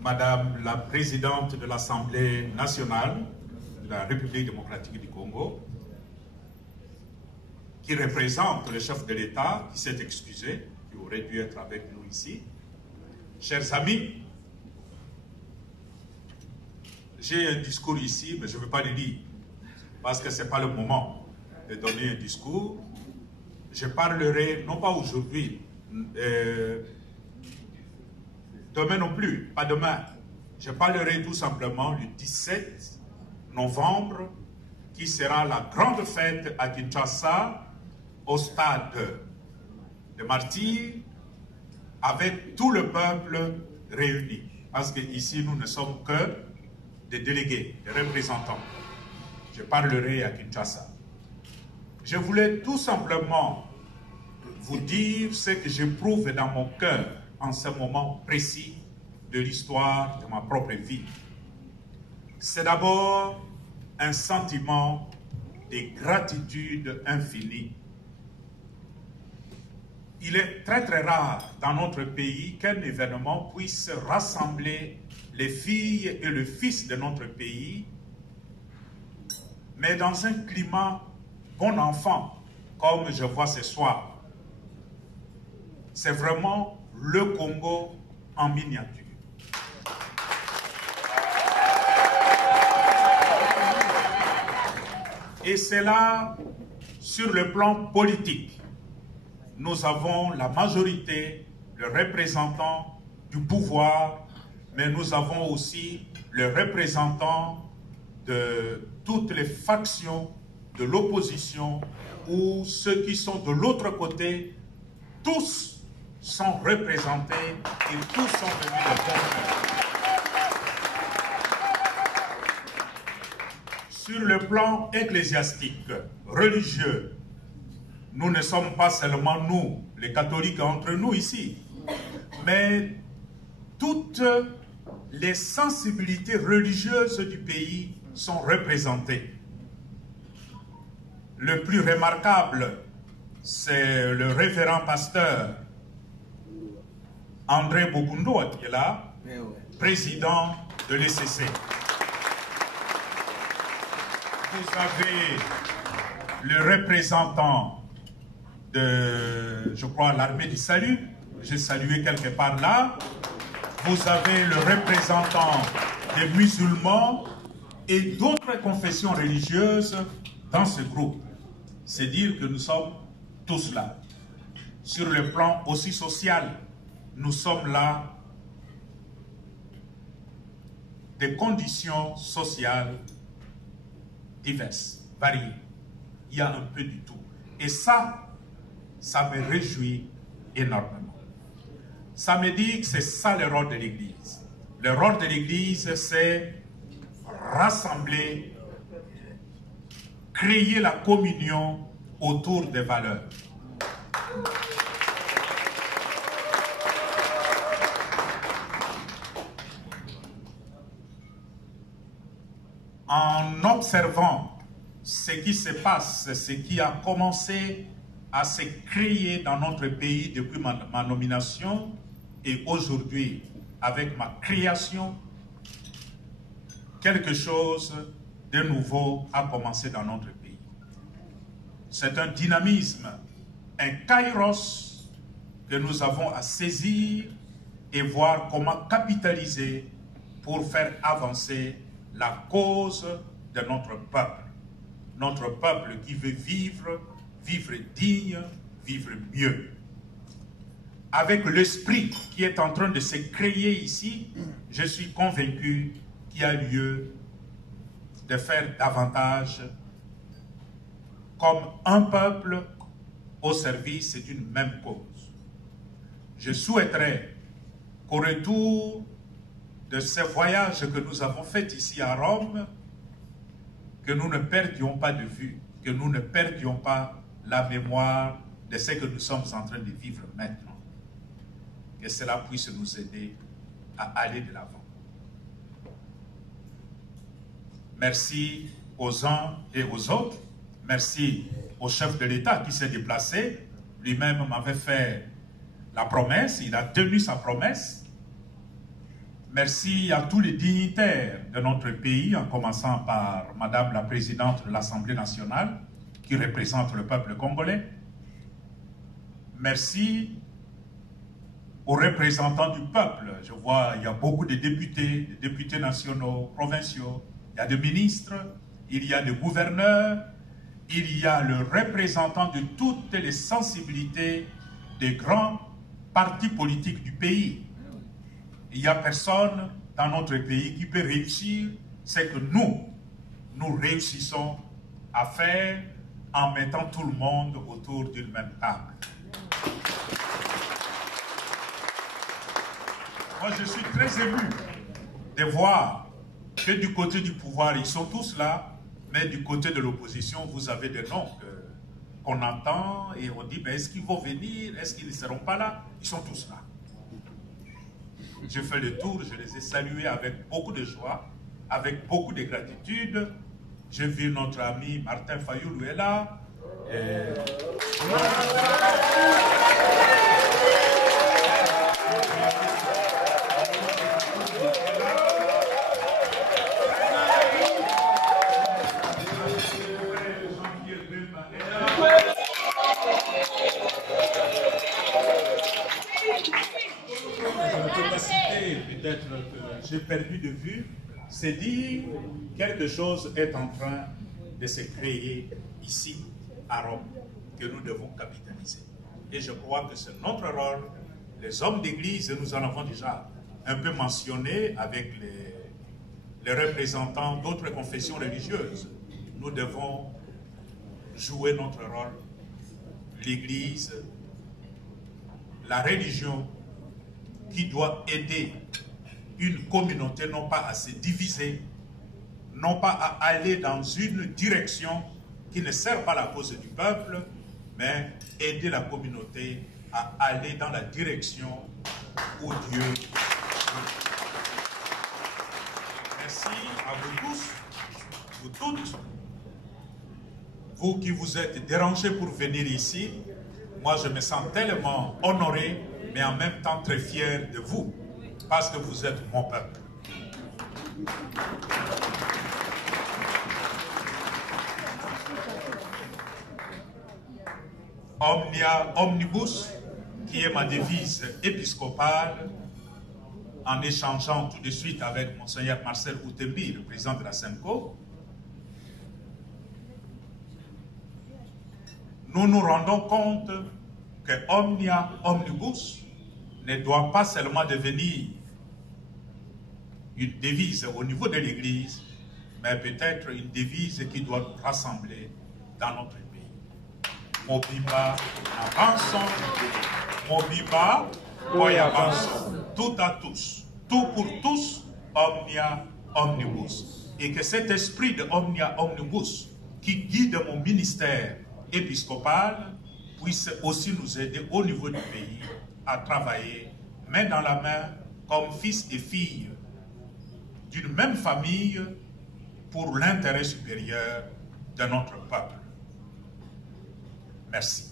Madame la Présidente de l'Assemblée nationale de la République démocratique du Congo, qui représente le chef de l'État, qui s'est excusé, qui aurait dû être avec nous ici. Chers amis, j'ai un discours ici, mais je ne veux pas le lire, parce que ce n'est pas le moment de donner un discours. Je parlerai, non pas aujourd'hui, demain non plus, pas demain. Je parlerai tout simplement le 17 novembre, qui sera la grande fête à Kinshasa, au stade de Martyrs, avec tout le peuple réuni. Parce qu'ici, nous ne sommes que des délégués, des représentants. Je parlerai à Kinshasa. Je voulais tout simplement vous dire ce que j'éprouve dans mon cœur en ce moment précis de l'histoire de ma propre vie. C'est d'abord un sentiment de gratitude infinie. Il est très très rare dans notre pays qu'un événement puisse rassembler les filles et le fils de notre pays, mais dans un climat bon enfant, comme je vois ce soir. C'est vraiment le Congo en miniature. Et c'est là, sur le plan politique, nous avons la majorité, le représentant du pouvoir, mais nous avons aussi le représentant de toutes les factions de l'opposition ou ceux qui sont de l'autre côté. Tous sont représentés et tous sont venus de bon cœur. Sur le plan ecclésiastique, religieux, nous ne sommes pas seulement nous, les catholiques entre nous ici, mais toutes les sensibilités religieuses du pays sont représentées. Le plus remarquable, c'est le révérend pasteur André Bokundo qui est là, président de l'ECC. Vous avez le représentant de, je crois, l'armée du salut. J'ai salué quelque part là. Vous avez le représentant des musulmans et d'autres confessions religieuses dans ce groupe. C'est dire que nous sommes tous là. Sur le plan aussi social, nous sommes là. Des conditions sociales diverses, variées. Il y a un peu du tout. Et ça me réjouit énormément. Ça me dit que c'est ça le rôle de l'Église. Le rôle de l'Église, c'est rassembler, créer la communion autour des valeurs. En observant ce qui se passe, ce qui a commencé à se créer dans notre pays depuis ma nomination et aujourd'hui avec ma création, quelque chose de nouveau a commencé dans notre pays. C'est un dynamisme, un kairos que nous avons à saisir et voir comment capitaliser pour faire avancer la cause de notre peuple. Notre peuple qui veut vivre, vivre digne, vivre mieux. Avec l'esprit qui est en train de se créer ici, je suis convaincu qu'il y a lieu de faire davantage comme un peuple au service d'une même cause. Je souhaiterais qu'au retour de ce voyage que nous avons fait ici à Rome, que nous ne perdions pas de vue, que nous ne perdions pas la mémoire de ce que nous sommes en train de vivre maintenant. Que cela puisse nous aider à aller de l'avant. Merci aux uns et aux autres. Merci au chef de l'État qui s'est déplacé. Lui-même m'avait fait la promesse, il a tenu sa promesse. Merci à tous les dignitaires de notre pays, en commençant par Madame la Présidente de l'Assemblée nationale, qui représente le peuple congolais. Merci aux représentants du peuple. Je vois, il y a beaucoup de députés nationaux, provinciaux, il y a des ministres, il y a des gouverneurs, il y a le représentant de toutes les sensibilités des grands partis politiques du pays. Il n'y a personne dans notre pays qui peut réussir ce que nous réussissons à faire en mettant tout le monde autour d'une même table. Moi, je suis très ému de voir que du côté du pouvoir, ils sont tous là, mais du côté de l'opposition, vous avez des noms qu'on entend et on dit, est-ce qu'ils vont venir, est-ce qu'ils ne seront pas là? Ils sont tous là. J'ai fait le tour, je les ai salués avec beaucoup de joie, avec beaucoup de gratitude. J'ai vu notre ami Martin Fayoulou est là. Peut-être que j'ai perdu de vue, c'est dire quelque chose est en train de se créer ici, à Rome, que nous devons capitaliser. Et je crois que c'est notre rôle, les hommes d'église, nous en avons déjà un peu mentionné avec les représentants d'autres confessions religieuses. Nous devons jouer notre rôle, l'église, la religion, qui doit aider une communauté non pas à se diviser, non pas à aller dans une direction qui ne sert pas la cause du peuple, mais aider la communauté à aller dans la direction où Dieu veut. Merci à vous tous, vous toutes, vous qui vous êtes dérangés pour venir ici. Moi, je me sens tellement honoré, mais en même temps très fier de vous, parce que vous êtes mon peuple. Omnia Omnibus, qui est ma devise épiscopale, en échangeant tout de suite avec Monseigneur Marcel Outembi, le président de la SEMCO, nous nous rendons compte que Omnia Omnibus ne doit pas seulement devenir une devise au niveau de l'Église, mais peut-être une devise qui doit nous rassembler dans notre pays. Mobiba avançons, Mobiba avançons, tout à tous, tout pour tous, Omnia Omnibus. Et que cet esprit de Omnia Omnibus qui guide mon ministère épiscopal puisse aussi nous aider au niveau du pays à travailler main dans la main comme fils et filles d'une même famille pour l'intérêt supérieur de notre peuple. Merci.